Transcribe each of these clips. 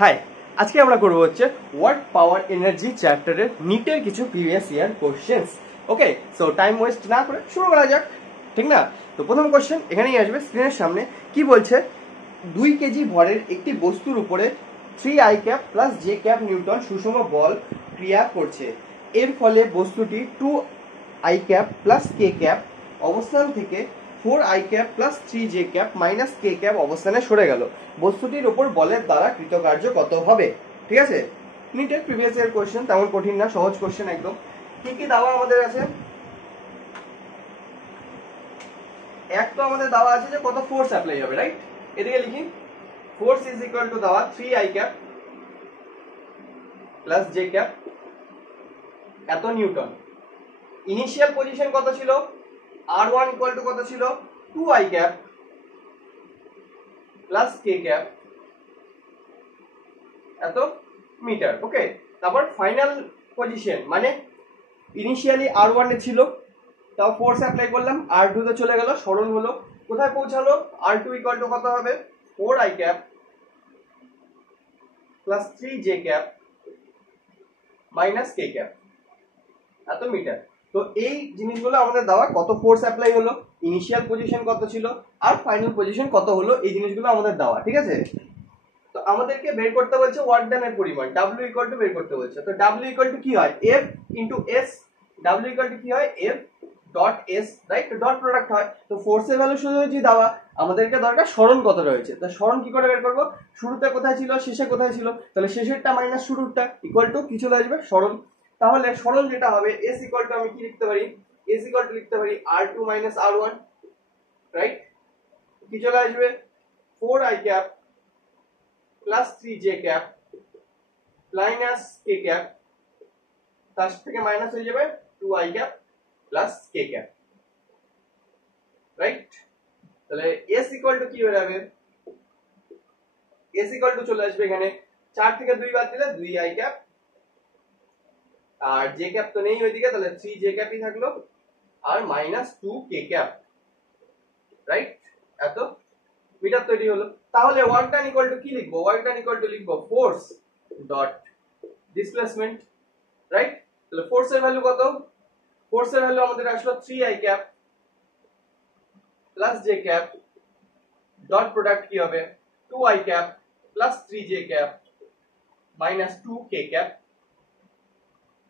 High, আজকে আমরা করব হচ্ছে ওয়ার্ক পাওয়ার এনার্জি চ্যাপ্টারের নিটের কিছু প্রিভিয়াস ইয়ার কোশ্চেন্স। ওকে, সো টাইম ওয়েস্ট না করে শুরু করা যাক, ঠিক না? তো প্রথম কোশ্চেন এখানেই আসবে স্ক্রিনের সামনে। কি বলছে? 2 কেজি ভরের একটি বস্তুর উপরে 3 i cap plus j cap Newton সুষম বল ক্রিয়া করছে। এর ফলে বস্তুটি 2 i cap plus K cap অবস্থান থেকে 4 I cap plus 3 j cap minus K cap অবস্থানে সরে গেল। বস্তুটির উপর বলের দ্বারা কৃতকার্য কত হবে? ঠিক আছে, নিটের প্রিভিয়াস ইয়ার কোশ্চেন, তেমন কঠিন না, সহজ কোশ্চেন একদম। কি কি দেওয়া আমাদের আছে? এক তো আমাদের দেওয়া আছে যে কত ফোর্স অ্যাপ্লাই হবে, রাইট? এদিকে লিখি, ফোর্স ইজ ইকুয়াল টু দেওয়া 3 i cap plus j cap এত নিউটন। ইনিশিয়াল পজিশন কত ছিল? R1 ইকুয়াল টু কত ছিল? 2 i cap plus K cap এত মিটার। ওকে, তারপর ফাইনাল পজিশন মানে ইনিশিয়ালি R1 এ ছিল, তাও ফোর্স অ্যাপ্লাই করলাম, R2 তে চলে গেল, সরণ হলো, কোথায় পৌঁছালো? R2 ইকুয়াল টু কত হবে? 4 I cap plus 3 j cap minus K cap এত মিটার। তো এই জিনিসগুলো আমাদের দেওয়া, কত ফোর্স অ্যাপ্লাই হলো, ইনিশিয়াল পজিশন কত ছিল, আর ফাইনাল পজিশন কত হলো, এই জিনিসগুলো আমাদের দেওয়া। ঠিক আছে, তো আমাদেরকে বের করতে বলছে ওয়ার্ক ডানের পরিমাণ, W ইকুয়াল টু বের করতে বলছে। তো W ইকুয়াল টু কি হয়? F into S। W equal to কি হয়? F dot S, right? Dot product হয়। তো ফোর্সের ভ্যালু শুধু হয়েছে দেওয়া, আমাদেরকে দরকার সরণ কত রয়েছে। তো সরণ কি করে বের করবো? শুরুতে কোথায় ছিল, শেষে কোথায় ছিল, তাহলে শেষেরটা মাইনাস শুরুরটা ইকুয়াল টু কি চলে আসবে? সরণ। তাহলে সরণ যেটা হবে, S ইকুয়াল টু আমি কি লিখতে পারি? S ইকুয়াল টু লিখতে পারি R2 মাইনাস R1, রাইট? কি চলে আসবে? 4 I cap plus 3 j cap minus K cap, তার থেকে মাইনাস হয়ে যাবে 2 i cap plus K cap, right? তাহলে S ইকুয়াল টু কি হয়ে যাবে? S ইকুয়াল টু চলে আসবে এখানে 4 থেকে 2 বাদ দিলে 2 আই ক্যাপ, আর জে ক্যাপ তো নেই ওইদিকে, তাহলে 3 জে ক্যাপই থাকলো, আর মাইনাস 2 কে ক্যাপ, রাইট? এত মিটার তৈরি হলো। তাহলে ওয়ার্ক ডান ইকুয়াল টু কি লিখবো? ওয়ার্ক ডান ইকুয়াল টু লিখবো ফোর্স ডট ডিসপ্লেসমেন্ট, রাইট? তাহলে ফোর্সের ভ্যালু কত? ফোর্সের ভ্যালু আমাদের আসলো 3 i cap plus j cap dot product কি হবে? 2 i cap plus 3 j cap minus 2 k cap,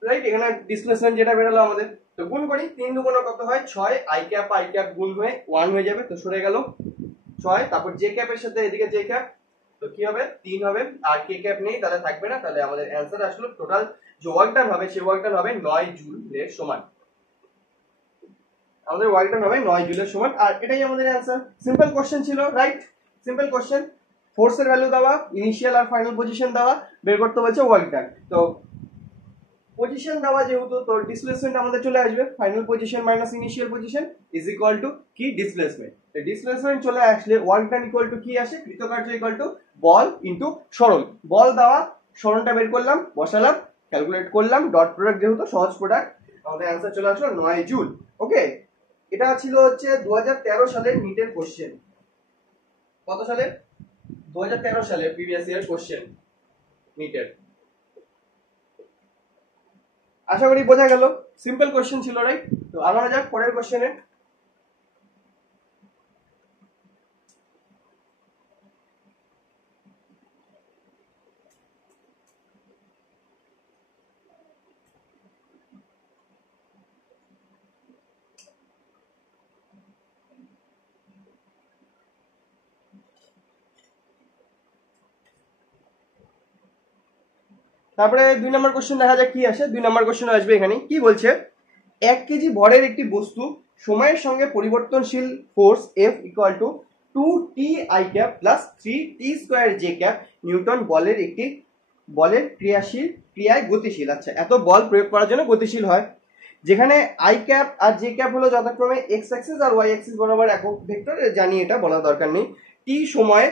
right? এখানে ডিসপ্লেসমেন্ট যেটা বেরোলো আমাদের, তো গুণ করি, 3 দুগুণে কত হয়? 6। আই ক্যাপ গুণ হয়ে 1 হয়ে যাবে, তো সরে গেল 6। তারপর জে ক্যাপের সাথে এদিকে জে ক্যাপ, তো কি হবে? 3 হবে, আর কে ক্যাপ নেই, তাহলে থাকবে না। তাহলে আমাদের অ্যান্সার আসলো টোটাল যে ওয়ার্ক ডান হবে, সেই ওয়ার্ক ডান হবে 9 জুলের সমান। আমাদের ওয়ার্ক ডান হবে 9 জুলের সমান, আর এটাই আমাদের অ্যান্সার। সিম্পল কোশ্চেন ছিল, রাইট? সিম্পল কোশ্চেন, ফোর্সের ভ্যালু দেওয়া, ইনিশিয়াল আর ফাইনাল পজিশন দেওয়া, বের করতে বলছে ওয়ার্ক ডান। তো পজিশন দেওয়া যেহেতু, তো ডিসপ্লেসমেন্ট আমাদের চলে আসবে, final position minus initial position is equal to কি? ডিসপ্লেসমেন্ট। ডিসপ্লেসমেন্ট চলে আসলে ওয়ার্ক ডান ইকুয়াল টু কি আসে? কৃতকার্য ইকুয়াল টু বল ইনটু সরণ। বল দেওয়া, সরণটা বের করলাম, বসালাম, ক্যালকুলেট করলাম, ডট প্রোডাক্ট যেহেতু সহজ প্রোডাক্ট, আমাদের অ্যান্সার চলে আসলো 9 জুল। ওকে, এটা ছিল হচ্ছে 2013 সালের নিটের কোশ্চেন। কত সালে? 2013 সালে প্রিভিয়াস ইয়ার কোশ্চেন নিটের। আশা করি বোঝা গেল, সিম্পল কোশ্চেন ছিল, রাইট? তো আগানো যাক পরের কোশ্চেনে। তারপরে 2 নম্বর কোশ্চেন দেখা যাক কি আসে। 2 নম্বর কোশ্চেন আসবে এখানে। কি বলছে? 1 কেজি ভরের একটি বস্তু সময়ের সঙ্গে পরিবর্তনশীল force F equal to 2 T I cap plus 3 T square J cap Newton বলের একটি বলের ক্রিয়ায় গতিশীল। আচ্ছা, এত বল প্রয়োগ করার জন্য গতিশীল হয়, যেখানে আই ক্যাপ আর জে ক্যাপ হলো যথাক্রমে এক্স অ্যাক্সিস আর ওয়াই অ্যাক্সিস বরাবর একক ভেক্টর, জানি, এটা বলার দরকার নেই। টি সময়ে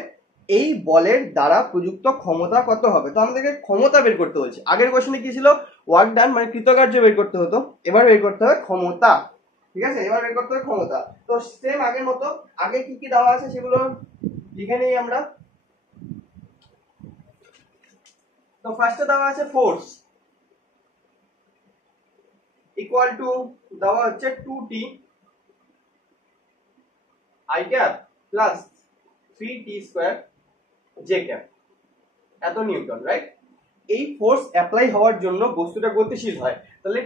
এই বলের দ্বারা প্রযুক্ত ক্ষমতা কত হবে? তো আমাদেরকে ক্ষমতা বের করতে বলছে। আগের কোশ্চেনে কি ছিল? ওয়ার্ক ডান মানে কৃতকার্য বের করতে হতো, এবার বের করতে হবে ক্ষমতা। ঠিক আছে, এবার বের করতে হবে ক্ষমতা। তো সেম আগের মতো, আগে কি কি দেওয়া আছে সেগুলো লিখে নেই আমরা। তো ফার্স্টে দেওয়া আছে ফোর্স ইকুয়াল টু দেওয়া হচ্ছে 2t i cap plus 3t square j cap, এত নিউটন, রাইট? এই ফোর্স অ্যাপ্লাই হওয়ার জন্য বস্তুটা গতিশীল হয়, তাহলে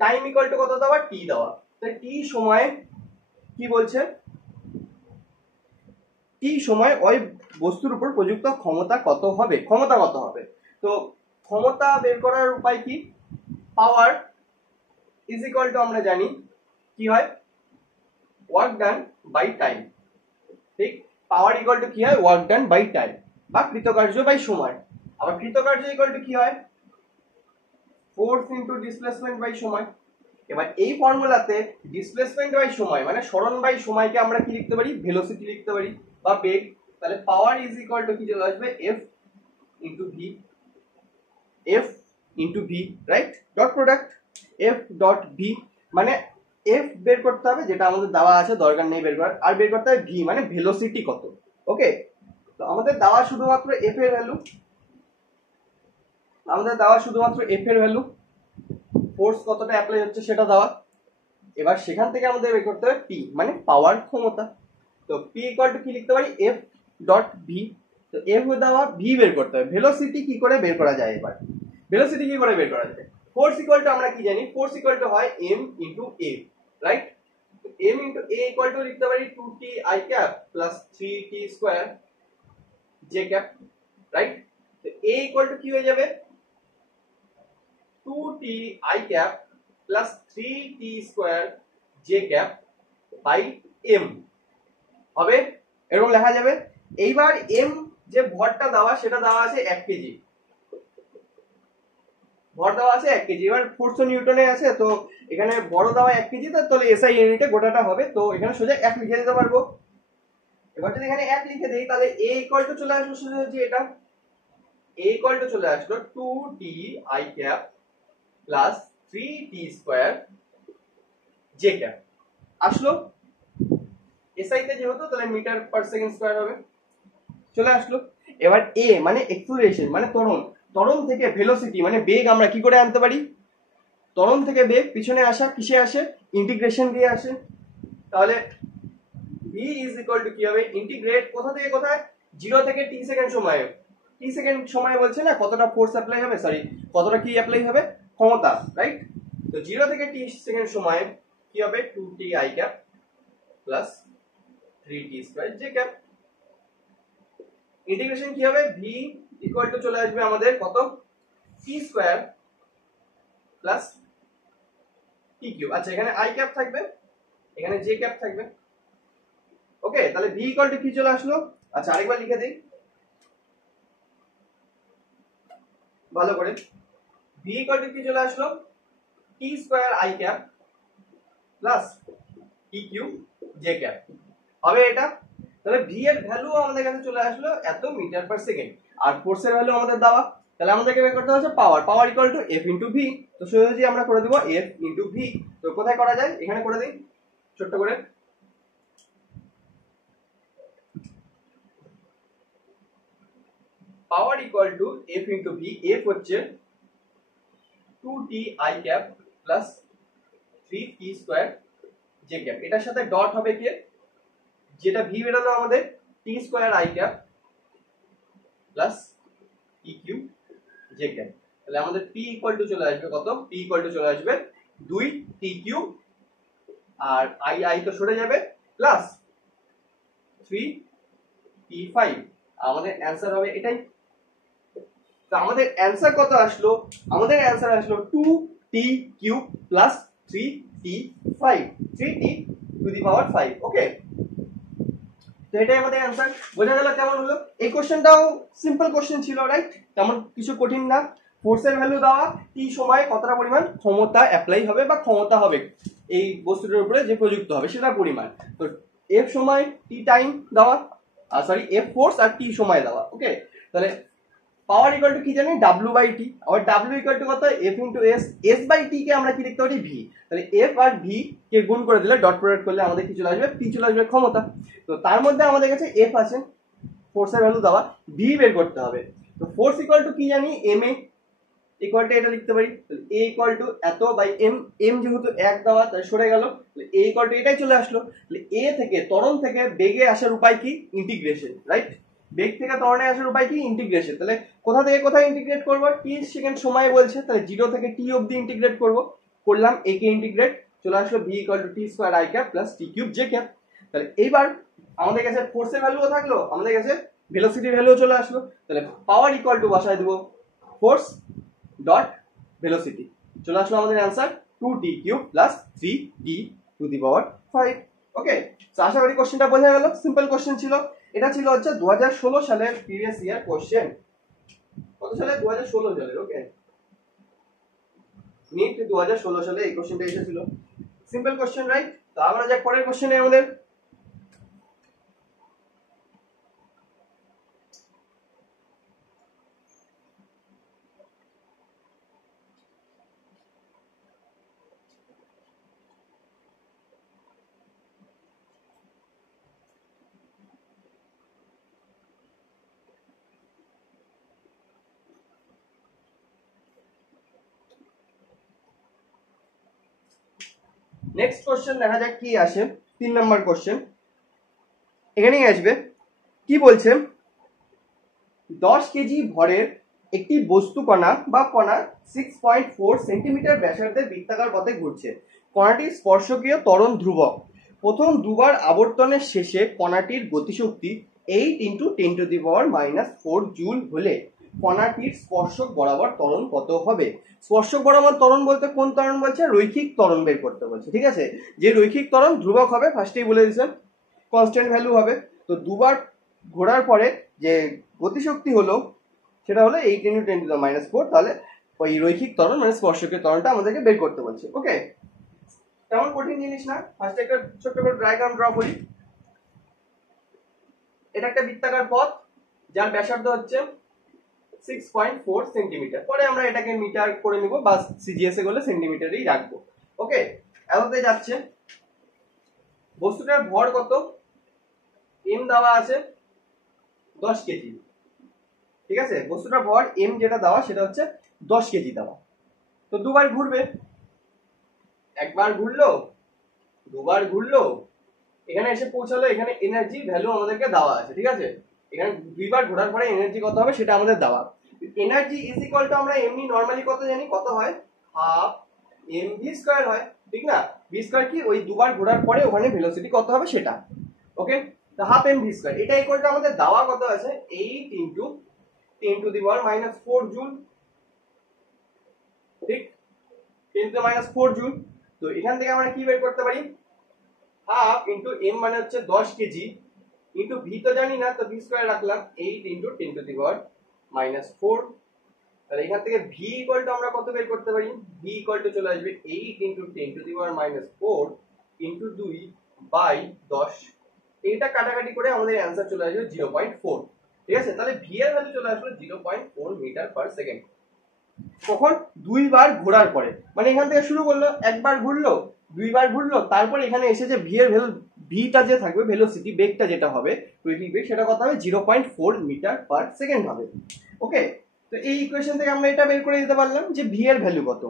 টাইম ইকুয়াল টু কত দেওয়া, t দেওয়া। তাহলে t সময়ে কি বলছে, t সময় ওই বস্তুর উপর প্রযুক্ত ক্ষমতা কত হবে, ক্ষমতা কত হবে। তো ক্ষমতা বের করার উপায় কি, পাওয়ার ইজ ইকুয়াল টু আমরা জানি কি হয়, ওয়ার্ক ডান বাই টাইম, ঠিক? পাওয়ার ইকুয়াল টু কি হয়, ওয়ার্ক ডান বাই টাইম বা কৃতকার্য বাই সময়। আবার কৃতকার্য ইকুয়াল টু কি হয়, ফোর্স ইনটু ডিসপ্লেসমেন্ট বাই সময়। এবার এই ফর্মুলাতে ডিসপ্লেসমেন্ট বাই সময় মানে সরণ বাই সময়কে আমরা কি লিখতে পারি, ভেলোসিটি লিখতে পারি বা বেগ। তাহলে পাওয়ার ইজ ইকুয়াল টু কি চলে আসবে, F into V, F into V, right? Dot product F dot V, মানে এফ বের করতে হবে যেটা আমাদের দেওয়া আছে, দরকার নেই বের করার, আর বের করতে হবে ভি মানে ভেলোসিটি কত। ওকে, তো আমাদের দেওয়া শুধুমাত্র এফ এর ভ্যালু, আমাদের দেওয়া শুধুমাত্র এফ এর ভ্যালু, ফোর্স কতটা অ্যাপ্লাই হচ্ছে সেটা দেওয়া। এবার সেখান থেকে আমাদের বের করতে হবে পি মানে পাওয়ার, ক্ষমতা। তো পি ইকুয়াল টু কি লিখতে পারি, এফ ডট ভি। তো এফ দেওয়া, ভি বের করতে হবে। ভেলোসিটি কি করে বের করা যায়, এবার ভেলোসিটি কি করে বের করা যায়, ফোর্স ইকুয়াল টু আমরা কি জানি, ফোর্স ইকুয়াল টু হয় m into a, right? M into a equal to লিখতে পারি 2t i cap plus 3t square j cap, right? তো এ ইকুয়াল টু কি হয়ে যাবে, 2t i cap plus 3t square j cap by m হবে, এরকম লেখা যাবে। এইবার m যে ভরটা দেওয়া সেটা দেওয়া আছে 1 কেজি, ভর দেওয়া আছে 1 কেজি। এবার 400 নিউটনে আছে, তো এখানে বড় দেওয়া 1 কেজি, তাহলে এসআই ইউনিটে গোটাটা হবে, তো এখানে সোজা 1 লিখে দিতে পারবো। এবার যদি এখানে 1 লিখে দেই তাহলে a ইকুয়াল টু চলে আসলো সোজা, যে এটা a ইকুয়াল টু চলে আসলো 2t i cap plus 3t square j cap আসলো। এসআই তে যেহেতু তাহলে মিটার পার সেকেন্ড স্কয়ার হবে, চলে আসলো। এবার a মানে এক্সেলারেশন মানে ত্বরণ, ত্বরণ থেকে ভেলোসিটি মানে বেগ আমরা কি করে আনতে পারি, ত্বরণ থেকে বেগ পিছনে আসা কিসে আসে, ইন্টিগ্রেশন দিয়ে আসে। তাহলে v ইজ ইকুয়াল টু কি হবে, ইন্টিগ্রেট কোথা থেকে কোথায়, 0 থেকে t সেকেন্ড সময়ে, t সেকেন্ড সময় বলছে না কতটা ফোর্স অ্যাপ্লাই হবে, সরি কতটা কি অ্যাপ্লাই হবে, ক্ষমতা, রাইট? তো 0 থেকে t সেকেন্ড সময়ে কি হবে, 2t i cap plus 3t square j cap. Integration কি হবে, v ইকুয়াল টু চলে আসবে আমাদের কত, t square plus t cube. আচ্ছা এখানে i ক্যাপ থাকবে, এখানে j ক্যাপ থাকবে। ওকে, তাহলে v ইকুয়াল টু কি চলে আসলো, আচ্ছা আরেকবার লিখে দেই ভালো করে, v ইকুয়াল টু কি চলে আসলো, t square i cap plus t cube j cap হবে এটা। তাহলে v এর ভ্যালু আমাদের কাছে চলে আসলো এত মিটার পার সেকেন্ড, আর ফোর্স এর ভ্যালু আমাদের দেওয়া, তাহলে আমাদেরকে বের করতে হচ্ছে power, power equal to f into v। তো সোজাসুজি আমরা করে দেব f ইনটু v। তো কোথায় করা যায়, এখানে করে দেই ছোট করে, পাওয়ার equal to f into v, f হচ্ছে 2t i cap plus 3t square j cap, এটার সাথে ডট হবে কি, যেটা v বেরোলো আমাদের t square i cap plus t cube j cap. তাহলে আমাদের p ইকুয়াল টু চলে আসবে কত, p ইকুয়াল টু চলে আসবে 2t কিউব, আর i তো সরে যাবে, প্লাস 3t5। আমাদের অ্যানসার হবে এটাই। তো আমাদের অ্যানসার কত আসলো, আমাদের অ্যানসার আসলো 2t cube plus 3t5, 3t to the power 5। Okay, তো এটাই আমাদের অ্যানসার। বোঝা গেল কেমন হলো, এই কোশ্চেনটাও সিম্পল কোশ্চেন ছিল, রাইট? তেমন কিছু কঠিন না। ফোর্সের ভ্যালু দেওয়া, টি সময় কতটা পরিমাণ ক্ষমতা অ্যাপ্লাই হবে বা ক্ষমতা হবে এই বস্তুটার উপরে যে প্রযুক্ত হবে সেটা পরিমাণ। তো এফ সময় টি টাইম দেওয়া, সরি এফ ফোর্স আর টি সময় দেওয়া। ওকে, তাহলে পাওয়ার ইকুয়াল টু কি জানি, ডাব্লিউ বাই টি, আর ডাব্লিউ ইকুয়াল টু কত, F into S, S by T কে আমরা কি লিখতে পারি, ভি। তাহলে এফ আর ভি কে গুণ করে দিলে, ডট প্রোডাক্ট করলে আমাদের কি চলে আসবে, পি চলে আসবে, ক্ষমতা। তো তার মধ্যে আমাদের কাছে এফ আছে, ফোর্সের ভ্যালু দেওয়া, ভি বের করতে হবে। তো ফোর্স ইকুয়াল টু কি জানি, এম এ ইকুয়াল টু এটা লিখতে পারি, এ ইকুয়াল টু এত বাই এম, এম যেহেতু এক দেওয়া তাই সরে গেল, এ ইকুয়াল টু এটাই চলে আসলো। এ থেকে ত্বরণ থেকে বেগে আসার উপায় কি, ইন্টিগ্রেশন, রাইট? বেগ থেকে ত্বরণে আসার উপায় কি, ইন্টিগ্রেশন। তাহলে কোথা থেকে কোথায় ইন্টিগ্রেট করবো, টি সেকেন্ড সময় বলছে, তাহলে 0 থেকে টি অবধি ইন্টিগ্রেট করবো, করলাম, এ কে ইন্টিগ্রেট, চলে আসলো V equal to T square I cap plus T cube J cap. তাহলে এইবার আমাদের কাছে ফোর্সের ভ্যালুও থাকলো, আমাদের কাছে ভেলোসিটির ভ্যালুও চলে আসলো। তাহলে পাওয়ার ইকুয়াল টু বসায় দেবো ফোর্স ডট ভেলোসিটি, চলে আসলো আমাদের answer 2t cube plus 3d to the power 5। Okay, তো আশা করি কোশ্চেনটা বোঝা গেল, সিম্পল কোশ্চেন ছিল। এটা ছিল হচ্ছে 2016 সালের প্রিভিয়াস ইয়ার কোশ্চেন। কত সালে, 2016 সালের। ওকে, নিট 2016 সালে এই কোশ্চেনটা এসেছিল, সিম্পল কোশ্চেন, রাইট? তো আমরা যাক পরের কোশ্চেনে আমাদের। নেক্সট কোশ্চেন দেখা যাক কি আসে, 3 নম্বর কোশ্চেন এখানেই আসবে। কি বলছে, 10 কেজি ভরের একটি বস্তু কণা বা কণা 6.4 সেন্টিমিটার ব্যাসার্ধের বৃত্তাকার পথে ঘুরছে। কণাটির স্পর্শকীয় ত্বরণ ধ্রুবক। প্রথম দুবার আবর্তনের শেষে কণাটির গতিশক্তি 8 × 10⁻⁴ জুল হলে কণাটির স্পর্শক বরাবর ত্বরণ কত হবে? স্পর্শক বরাবর ত্বরণ বলতে কোন ত্বরণ বলছে, রৈখিক ত্বরণ বের করতে বলছে, ঠিক আছে? যে রৈখিক ত্বরণ ধ্রুবক হবে, ফার্স্টেই বলে দিয়েছেন, কনস্ট্যান্ট ভ্যালু হবে। তো দুবার ঘোরার পরে যে গতিশক্তি হলো সেটা হলো 8 × 10⁻⁴, তাহলে ওই রৈখিক ত্বরণ মানে স্পর্শকের ত্বরণটা আমাদেরকে বের করতে বলছে। ওকে, তেমন কঠিন জিনিস না, ফার্স্টে একটা ছোট্ট করে ডায়াগ্রাম ড্র করি। এটা একটা বৃত্তাকার পথ যার ব্যাসার্ধ হচ্ছে 6.4 সেন্টিমিটার। পরে আমরা এটাকে মিটার করে নিব বা সিজিএস এ করলে সেন্টিমিটারেই রাখবো। ওকে, এততে যাচ্ছে। বস্তুটার ভর কত, এম দেওয়া আছে 10 কেজি, ঠিক আছে? বস্তুটার ভর এম যেটা দেওয়া সেটা হচ্ছে 10 কেজি দেওয়া। তো দুবার ঘুরবে, একবার ঘুরলো, দুবার ঘুরলো, এখানে এসে পৌঁছালো, এখানে এনার্জি ভ্যালু আমাদেরকে দেওয়া আছে, ঠিক আছে? এখানে দুইবার ঘোরার পরে এনার্জি কত হবে সেটা আমাদের দেওয়া। এনার্জি ইজ ইকুয়াল টু আমরা এমনি নরমালি কত জানি, কত হয়, হাফ এম ভি স্কয়ার হয়, ঠিক না? ভি স্কয়ার কি, ওই দুবার ঘোরার পরে ওখানে ভেলোসিটি কত হবে সেটা। ওকে, তো হাফ এম ভি স্কয়ার, এটা ইকুয়াল টু আমাদের দেওয়া কত আছে, 8 × 10⁻⁴ জুল, ঠিক? 10⁻⁴ জুল। তো এখান থেকে আমরা কি বের করতে পারি, হাফ ইন্টু এম মানে হচ্ছে 10 কেজি ইন্টু ভি তো জানি না, তো ভি স্কয়ার রাখলাম 8 × 10⁻⁴। তাহলে এখান থেকে ভি ইকুয়াল টু আমরা কত বের করতে পারি, ভি ইকুয়াল টু চলে আসবে 8 × 10⁻⁴ ইন্টু 2/10। এইটা কাটাকাটি করে আমাদের অ্যান্সার চলে আসবে 0.4, ঠিক আছে? তাহলে ভি এর ভ্যালু চলে আসলো 0.4 মিটার পার সেকেন্ড। কখন, দুইবার ঘোরার পরে, মানে এখান থেকে শুরু করলো, একবার ঘুরলো, দুইবার ঘুরলো, তারপর এখানে এসে যে ভি এর ভ্যালু, ভিটা যে থাকবে ভেলোসিটি, বেগটা যেটা হবে রৈখিক বেগ, সেটা কত হবে, 0.4 মিটার পার সেকেন্ড হবে। ওকে, তো এই ইকুয়েশন থেকে আমরা এটা বের করে দিতে পারলাম যে ভি এর ভ্যালু কত,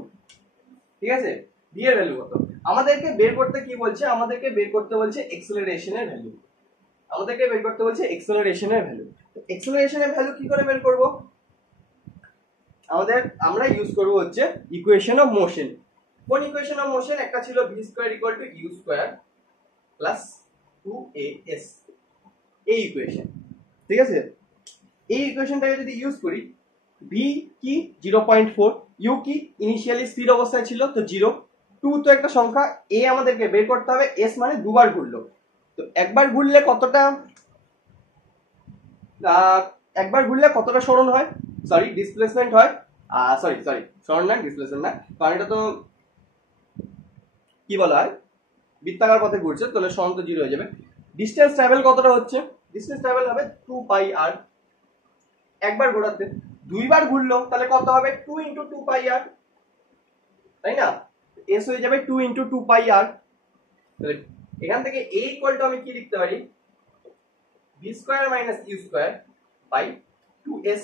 ঠিক আছে? ভি এর ভ্যালু কত আমাদেরকে বের করতে কি বলছে, আমাদেরকে বের করতে বলছে এক্সেলারেশনের ভ্যালু, আমাদেরকে বের করতে বলছে এক্সেলারেশনের ভ্যালু। তো এক্সেলারেশনের ভ্যালু কি করে বের করব, আমরা ইউজ করব হচ্ছে ইকুয়েশন অফ মোশন। কোন ইকুয়েশন অফ মোশন, একটা ছিল v square equal two u square plus 2as, এই ইকুয়েশন, ঠিক আছে? এই ইকুয়েশনটাকে যদি ইউজ করি, v কি 0.4, u কি ইনিশিয়ালি স্থির অবস্থায় ছিল তো 0, 2 তো একটা সংখ্যা, a আমাদেরকে বের করতে হবে, s মানে দুবার ঘুরলো। তো একবার ঘুরলে কতটা, একবার ঘুরলে কতটা সরণ হয়, সরি ডিসপ্লেসমেন্ট হয়, সরি সরণ না, ডিসপ্লেসমেন্ট না, কারণ এটা তো কি বলা হয়, বৃত্তাকার পথে ঘুরছে, তাহলে সরণ তো 0 হয়ে যাবে। ডিসটেন্স ট্রাভেল কতটা হচ্ছে, ডিসটেন্স ট্রাভেল হবে 2πr একবার ঘোরাতে। দুইবার ঘুরলো তাহলে কত হবে, 2 × 2πr, তাই না? s হয়ে যাবে 2 × 2πr। তাহলে এখান থেকে a ইকুয়াল টু আমি কি লিখতে পারি, v square minus u square by 2s,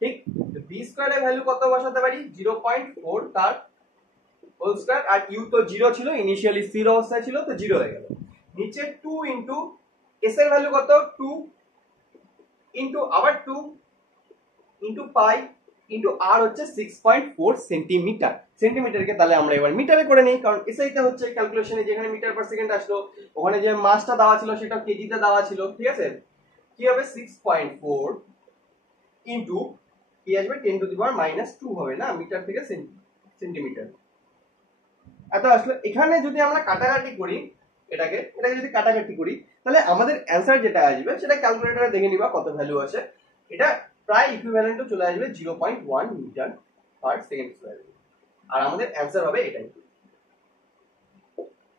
ঠিক। তো বি স্কয়ারের ভ্যালু কত বসাতে পারি 0.4 তার হোল স্কয়ার, আর ইউ তো 0 ছিল, ইনিশিয়ালি স্থির অবস্থায় ছিল, তো 0 হয়ে গেল। নিচে 2 ইনটু এস এর ভ্যালু কত 2 ইনটু আবার 2 ইনটু পাই ইনটু আর হচ্ছে 6.4 সেন্টিমিটার। সেন্টিমিটারকে তাহলে আমরা এবার মিটারে করে নিই, কারণ এসআইটা হচ্ছে ক্যালকুলেশনে যেখানে মিটার পার সেকেন্ড আসলো, ওখানে যে মাসটা দেওয়া ছিল সেটা কেজিতে দেওয়া ছিল, ঠিক আছে। কি হবে 6.4 ইনটু কি আসবে 10 টু দি পাওয়ার -2 হবে না, মিটার থেকে সেন্টিমিটার এত আসলে। এখানে যদি আমরা কাটাকাটি করি এটাকে যদি কাটাকাটি করি, তাহলে আমাদের অ্যান্সার যেটা আসবে সেটা ক্যালকুলেটরে দেখে নিবা কত ভ্যালু আছে। এটা প্রায় ইকুইভ্যালেন্ট চলে আসবে 0.1 মিটার পার সেকেন্ড স্কয়ার, আর আমাদের অ্যান্সার হবে এটাই।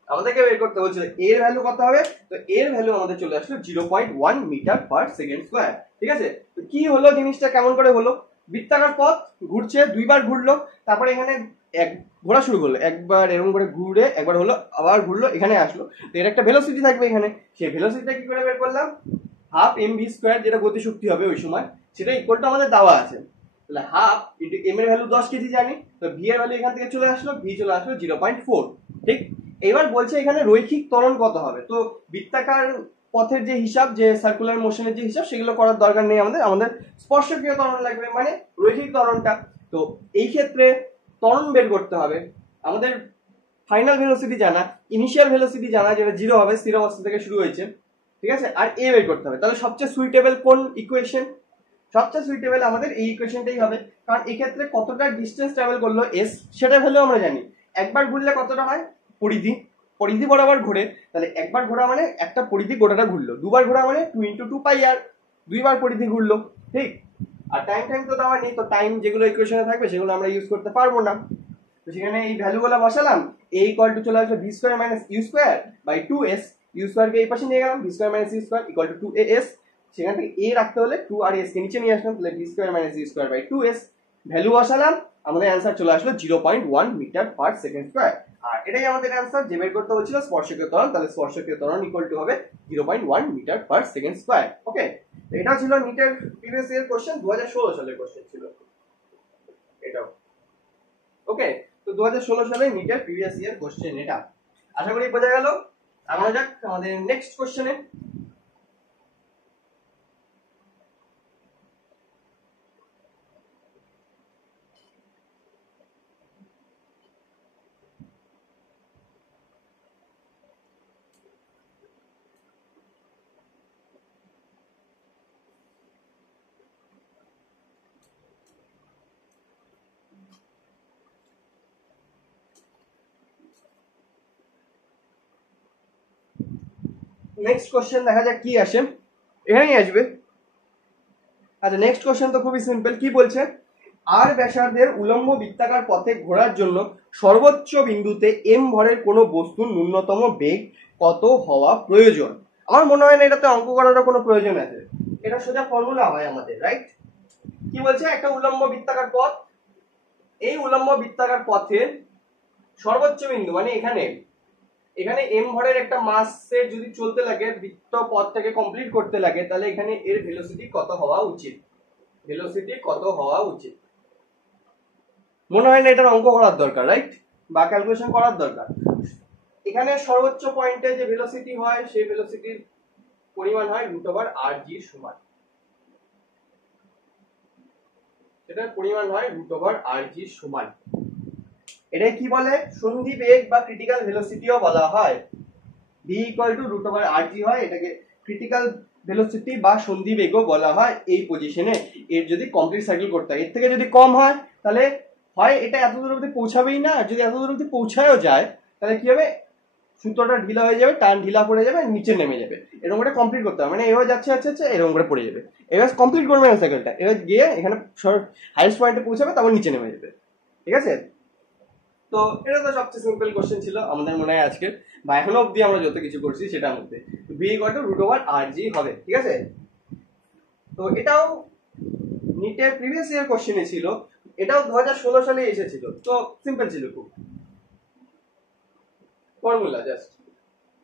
আমাদেরকে বের করতে বলছিল এর ভ্যালু কত হবে, তো এর ভ্যালু আমাদের চলে আসলো 0.1 মিটার পার সেকেন্ড স্কয়ার, ঠিক আছে। তো কি হলো জিনিসটা, কেমন করে হলো, বৃত্তাকার পথ ঘুরছে, দুইবার ঘুরলো, তারপরে এখানে এক ঘোরা শুরু করলো, একবার এরকম করে ঘুরে একবার হলো, আবার ঘুরলো, এখানে আসলো, তো এর একটা ভেলোসিটি থাকবে এখানে। সেই ভেলোসিটিটা কি করে বের করলাম, হাফ এম ভি স্কয়ার, যেটা গতিশক্তি হবে ওই সময়, সেটা ইকুয়াল টু আমাদের দেওয়া আছে, তাহলে হাফ ইনটু এম এর ভ্যালু 10 কেজি জানি, তো ভি এর ভ্যালু এখান থেকে চলে আসলো, ভি চলে আসলো 0.4, ঠিক। এবার বলছে এখানে রৈখিক ত্বরণ কত হবে, তো বৃত্তাকার পথের যে হিসাব, যে সার্কুলার মোশনের যে হিসাব, সেগুলো করার দরকার নেই আমাদের, আমাদের স্পর্শকীয় ত্বরণ লাগবে, মানে রৈখিক ত্বরণটা। তো এই ক্ষেত্রে ত্বরণ বের করতে হবে, আমাদের ফাইনাল ভেলোসিটি জানা, ইনিশিয়াল ভেলোসিটি জানা, যেটা 0 হবে, স্থির অবস্থা থেকে শুরু হয়েছে, ঠিক আছে, আর এ বের করতে হবে। তাহলে সবচেয়ে সুইটেবল কোন ইকুয়েশন, সবচেয়ে সুইটেবল আমাদের এই ইকুয়েশনটাই হবে, কারণ এই ক্ষেত্রে কতটা ডিসটেন্স ট্রাভেল করলো এস, সেটা ভ্যালু আমরা জানি। একবার ঘুরলে কতটা হয়, পরিধি, পরিধি বরাবর ঘুরে, তাহলে একবার ঘোরা মানে একটা পরিধি গোটাটা ঘুরলো, দুবার ঘোরা মানে 2 ইনটু 2 পাই আর, দুইবার পরিধি ঘুরলো, ঠিক। আর টাইম তো দেওয়া নেই, তো টাইম যেগুলো ইকুয়েশনে থাকবে সেগুলো আমরা ইউজ করতে পারবো না, তো সেখানে এই ভ্যালুগুলো বসালাম। a ইকুয়াল টু চলে আসবে v square minus u square by 2s, u স্কয়ারকে এই পাশে নিয়ে গেলাম, v square minus u square equal to 2as, সেখান থেকে a রাখতে হলে 2 আর s কে নিচে নিয়ে আসলাম, তাহলে v square minus u square by 2s, value বসালাম, আমাদের অ্যানসার চলে আসলো 0.1 মিটার পার সেকেন্ড স্কয়ার। আর এটাই আমাদের অ্যানসার, যে বের করতে হচ্ছিল স্পর্শকীয় ত্বরণ, তাহলে স্পর্শকীয় ত্বরণ ইকুয়াল টু হবে 0.1 মিটার পার সেকেন্ড স্কয়ার। ওকে, এটা ছিল নিটের প্রিভিয়াস ইয়ার কোশ্চেন, 2016 সালের কোশ্চেন ছিল এটাও। ওকে, তো 2016 সালে নিটের প্রিভিয়াস ইয়ার কোশ্চেন এটা, আশা করি বোঝা গেল। আমরা যাক আমাদের নেক্সট কোশ্চেনে। নেক্সট কোশ্চেন দেখা যাক কি আসে, এখানেই আসবে। আচ্ছা, নেক্সট কোশ্চেন তো খুবই সিম্পল, কি বলছে, আর ব্যাসার্ধের উলম্ব বৃত্তাকার পথে ঘোরার জন্য সর্বোচ্চ বিন্দুতে এম ভরের কোনো বস্তুর ন্যূনতম বেগ কত হওয়া প্রয়োজন। আমার মনে হয় না এটাতে অঙ্ক করার কোনো প্রয়োজন আছে, এটা সোজা ফর্মুলা হয় আমাদের, রাইট। কি বলছে, একটা উলম্ব বৃত্তাকার পথ, এই উলম্ব বৃত্তাকার পথে সর্বোচ্চ বিন্দু মানে এখানে, এখানে এম ভরের একটা মাসে যদি চলতে লাগে, বৃত্ত পথটাকে কমপ্লিট করতে লাগে, তাহলে এখানে এর ভেলোসিটি কত হওয়া উচিত, ভেলোসিটি কত হওয়া উচিত। মনে হয় না এটার অঙ্ক করার দরকার, রাইট, বা ক্যালকুলেশন করার দরকার। এখানে সর্বোচ্চ পয়েন্টে যে ভেলোসিটি হয়, সেই ভেলোসিটির পরিমাণ হয় √r(g) সমান, এটার পরিমাণ হয় √r(g) সমান। এটা কি বলে, সন্ধি বেগ বা ক্রিটিক্যাল ভেলোসিটিও বলা হয়। v ইকুয়াল টু √r(g) হয়, এটাকে ক্রিটিক্যাল ভেলোসিটি বা সন্ধি বেগও বলা হয় এই পজিশনে। এর যদি কমপ্লিট সাইকেল করতে হয়, এর থেকে যদি কম হয় তাহলে হয় এটা এত দূর অবধি পৌঁছাবেই না, আর যদি এত দূর অবধি পৌঁছায়ও যায় তাহলে কি হবে, সূত্রটা ঢিলা হয়ে যাবে, টান ঢিলা পড়ে যাবে, নিচে নেমে যাবে। এরকম করে কমপ্লিট করতে হবে, মানে এভাবে যাচ্ছে যাচ্ছে এরকম করে পড়ে যাবে। এবার কমপ্লিট করবে না সাইকেলটা, এবার গিয়ে এখানে হাইয়েস্ট পয়েন্টে পৌঁছাবে, তারপর নিচে নেমে যাবে, ঠিক আছে। তো এটা তো সবচেয়ে সিম্পল কোশ্চেন ছিল আমাদের মনে হয় আজকের, বা এখনো অব্দি আমরা যত কিছু করছি সেটার মধ্যে v ইকুয়াল টু √r(g) হবে, ঠিক আছে। তো এটাও নিটের প্রিভিয়াস ইয়ার কোশ্চেনে ছিল, এটাও 2016 সালে এসেছিল, তো সিম্পল ছিল খুব, ফর্মুলা জাস্ট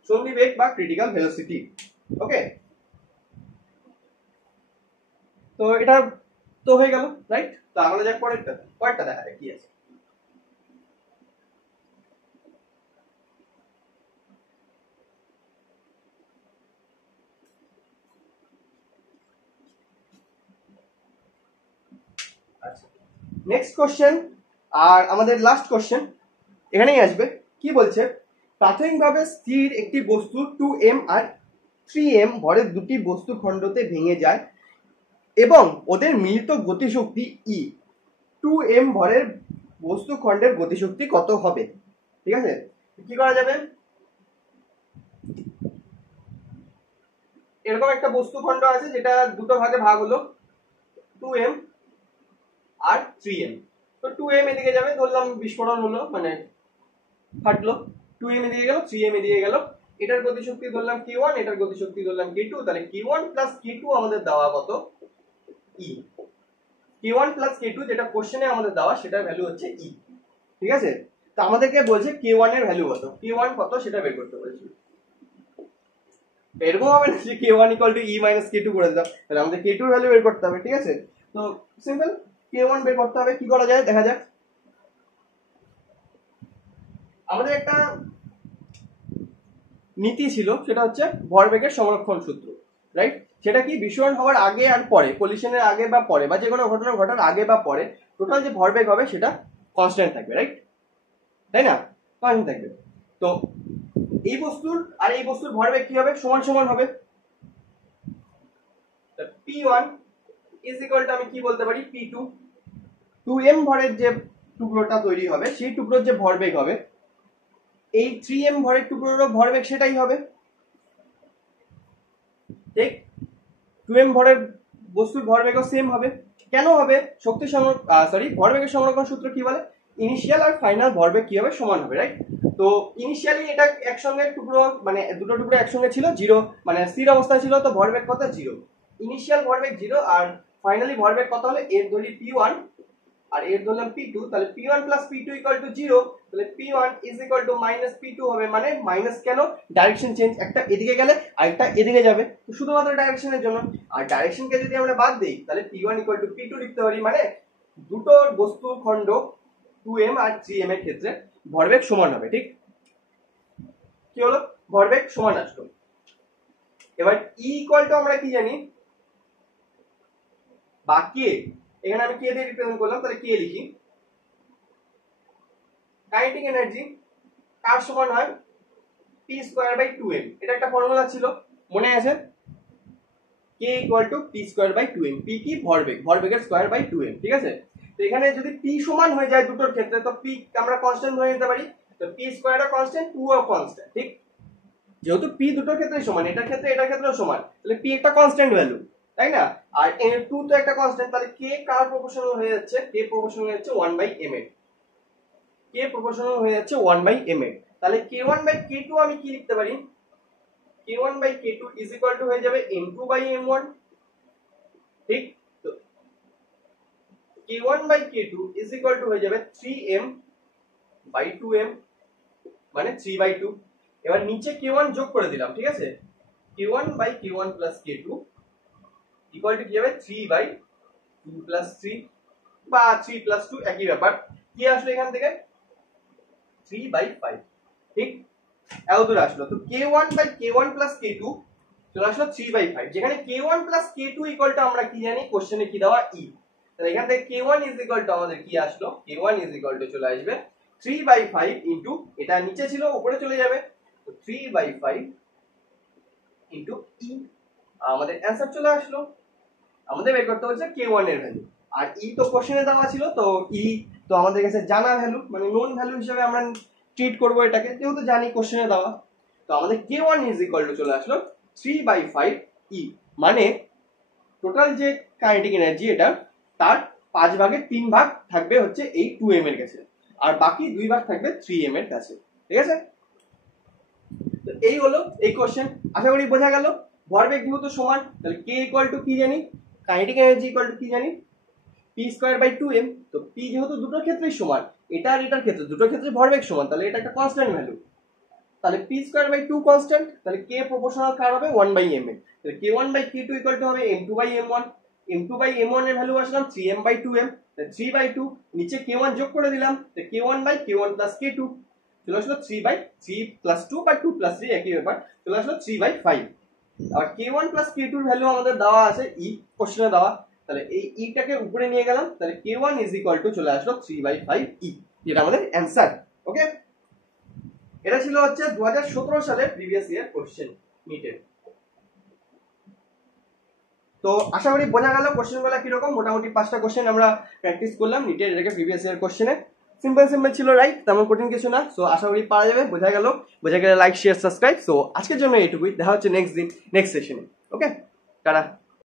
সন্ধি বেগ বা ক্রিটিক্যাল ভেলোসিটি। ওকে, তো এটা তো হয়ে গেল, রাইট? তো আমরা যাক পরেরটা দেখা যায় কি আছে। আচ্ছা, নেক্সট কোশ্চেন আর আমাদের লাস্ট কোশ্চেন এখানেই আসবে। কি বলছে, প্রাথমিকভাবে স্থির একটি বস্তু 2m আর 3m ভরের দুটি বস্তু খণ্ডতে ভেঙে যায় এবং ওদের মিলিত গতিশক্তি E। 2m ভরের বস্তু খণ্ডের গতিশক্তি কত হবে? ঠিক আছে, কি করা যাবে, এরকম একটা বস্তু খণ্ড আছে যেটা দুটো ভাগে ভাগ হলো, 2m আর 3m। তো 2m এদিকে যাবে, ধরলাম বিস্ফোরণ হলো, মানে ফাটলো, 2m এদিকে গেল, 3m এদিকে গেল। এটার গতিশক্তি ধরলাম k1, এটার গতিশক্তি ধরলাম k2। তাহলে k1 প্লাস k2 আমাদের দেওয়া কত? E। k1 প্লাস k2 যেটা কোশ্চেনে আমাদের দেওয়া, সেটার ভ্যালু হচ্ছে E। ঠিক আছে, তো আমাদেরকে বলছে k1 এর ভ্যালু কত, k1 কত সেটা বের করতে বলছি। এরকম হবে না যে k1 = e - k2 করে দিলাম, তাহলে আমাদের k2 এর ভ্যালু বের করতে হবে। ঠিক আছে, তো সিম্পল k1 বের করতে হবে। কি করা যায় দেখা যাক। আমাদের একটা নীতি ছিল, সেটা হচ্ছে ভরবেগের সংরক্ষণ সূত্র, রাইট? সেটা কি, বিস্ফোরণ হওয়ার আগে আর পরে, কলিশনের আগে বা পরে, বা যে কোনো ঘটনা ঘটার আগে বা পরে টোটাল যে ভরবেগ হবে সেটা কনস্ট্যান্ট থাকবে, রাইট? তাই না, কনস্ট্যান্ট থাকবে। তো এই বস্তুর আর এই বস্তুর ভরবেগ কি হবে, সমান সমান হবে। p1 = আমি কি বলতে পারি, p2। 2m ভরের যে টুকরোটা তৈরি হবে, সেই টুকরোর যে ভরবেগ হবে, এই 3m ভরের টুকরোরও ভরবেগ সেটাই হবে, ঠিক? 2m ভরের বস্তুর ভরবেগও সেম হবে। কেন হবে? ভরবেগের সংরক্ষণ সূত্র কি বলে, ইনিশিয়াল আর ফাইনাল ভরবেগ কি হবে, সমান হবে, রাইট? তো ইনিশিয়ালি এটা একসঙ্গে টুকরো, মানে দুটো টুকরো একসঙ্গে ছিল, জিরো মানে স্থির অবস্থায় ছিল, তো ভরবেগ কত, জিরো। ইনিশিয়াল ভরবেগ জিরো, আর ফাইনালি ভরবেগ কত হলে, এর ধরি p1 আর এর ধরলাম p2, তাহলে p1 প্লাস p2 = 0। তাহলে p1 = -p2 হবে, মানে মাইনাস কেন, ডাইরেকশন চেঞ্জ, একটা এদিকে গেলে আরেকটা এদিকে যাবে, তো শুধুমাত্র ডাইরেকশনের জন্য। আর ডাইরেকশনকে যদি আমরা বাদ দেই, তাহলে p1 = p2 লিখতে পারি, মানে দুটো বস্তু খণ্ড 2m আর 3m এর ক্ষেত্রে ভরবেগ সমান হবে, ঠিক? কি হলো, ভরবেগ সমান আসলো। এবার E = আমরা কি জানি, বা কে, এখানে আমি কে দিয়ে রিপ্রেজেন্ট করলাম, তাহলে কে লিখি। কাইনেটিক এনার্জি কার সমান হয়, p²/2m। এটা একটা ফর্মুলা ছিল, মনে আছে, k = p²/2m। p কি, ভরবেগ, ভরবেগের স্কয়ার বাই 2m। ঠিক আছে, তো এখানে যদি p সমান হয়ে যায় দুটোর ক্ষেত্রে, তো p আমরা কনস্ট্যান্ট ধরে নিতে পারি, তো p² ও কনস্ট্যান্ট, 2 ও কনস্ট্যান্ট, ঠিক? যেহেতু p দুটোর ক্ষেত্রে সমান, এটার ক্ষেত্রেও সমান, তাহলে p একটা কনস্ট্যান্ট ভ্যালু, তাই না? আর 2 তো একটা কনস্ট্যান্ট, তাহলে k কার প্রপোর্শনাল হয়ে যাচ্ছে, k প্রপোর্শনাল হয়ে যাচ্ছে 1/m এর, k প্রপোর্শনাল হয়ে যাচ্ছে 1/m এর। তাহলে k1/k2 আমি কি লিখতে পারি, k1/k2 = হয়ে যাবে n2/m1, ঠিক? তো k1/k2 = হয়ে যাবে 3m/2m, মানে 3/2। এবার নিচে k1 যোগ করে দিলাম, ঠিক আছে, k1/k1 + k2 = কি হবে, 3/2 + 3 বা 3 + 2 একই ব্যাপার। কি আসলো এখান থেকে, 3/5, ঠিক? এত দূর আসলো। তো k1/k1 + k2 চলে আসলো 3/5, যেখানে k1 + k2 = আমরা কি জানি, কোশ্চেনে কি দেওয়া, E। তাহলে এখান থেকে k1 = আমাদের কি আসলো, k1 = চলে আসবে 3/5 ইনটু, এটা নিচে ছিল উপরে চলে যাবে, তো 3/5 ইনটু E। আমাদের অ্যানসার চলে আসলো। আমাদের বের করতে হচ্ছে k1 এর ভ্যালু, আর E তো কোশ্চেনে দেওয়া ছিল, তো E তো আমাদের কাছে জানা ভ্যালু, মানে নোন ভ্যালু হিসেবে আমরা ট্রিট করব এটাকে, যেহেতু জানি কোশ্চেনে দেওয়া। তো আমাদের k1 = চলে আসলো 3/5 E, মানে টোটাল যে কাইনেটিক এনার্জি, এটা তার 5 ভাগের 3 ভাগ থাকবে হচ্ছে এই 2m এর কাছে, আর বাকি 2 ভাগ থাকবে 3m এর কাছে। ঠিক আছে, তো এই হলো এই কোশ্চেন। আশা করি বোঝা গেল। ভরবেগ যেহেতু সমান, তাহলে k = কি জানি, কাইনেটিক এনার্জি কি জানি, p²/2m। তো p যেহেতু দুটোর ক্ষেত্রেই সমান, এটা আর এটার ক্ষেত্রে দুটোর ক্ষেত্রে ভরবেগ সমান, তাহলে এটা একটা কনস্ট্যান্ট ভ্যালু। তাহলে p²/2 কনস্ট্যান্ট, তাহলে k প্রপোর্শনাল কার হবে, 1/m এর। তাহলে k1/k2 = হবে n2/m1। m2/m1 এর ভ্যালু আসলাম 3m/2m, 3/2 নিচে k1 যোগ করে দিলাম, তো k1/k1 প্লাস k2 চলে আসলো 3/3 প্লাস 2 বা 2 প্লাস 3 একই ব্যাপার, চলে আসলো 3/5। আর k1 প্লাস k2 এর ভ্যালু আমাদের দেওয়া আছে ই কোশ্চেনে দেওয়া, তাহলে এই ইটাকে উপরে নিয়ে গেলাম, তাহলে k1 ইজ ইকুয়াল টু চলে আসলো 3/5 ই, যেটা আমাদের অ্যান্সার। ওকে, এটা ছিল হচ্ছে 2017 সালের প্রিভিয়াস ইয়ার কোশ্চেন নিটের। তো আশা করি বোঝা গেল কোশ্চেনগুলো কিরকম। মোটামুটি 5টা কোশ্চেন আমরা প্র্যাকটিস করলাম নিটের, এটাকে প্রিভিয়াস ইয়ার কোশ্চেনে সিম্পল সিম্পল ছিল, রাইট, তেমন কঠিন কিছু না। সো আশা করি পারা যাবে, বোঝা গেল। বোঝা গেলে লাইক শেয়ার সাবস্ক্রাইব। সো আজকের জন্য এইটুকুই, দেখা হচ্ছে নেক্সট দিন নেক্সট সেশনে। ওকে, টাটা।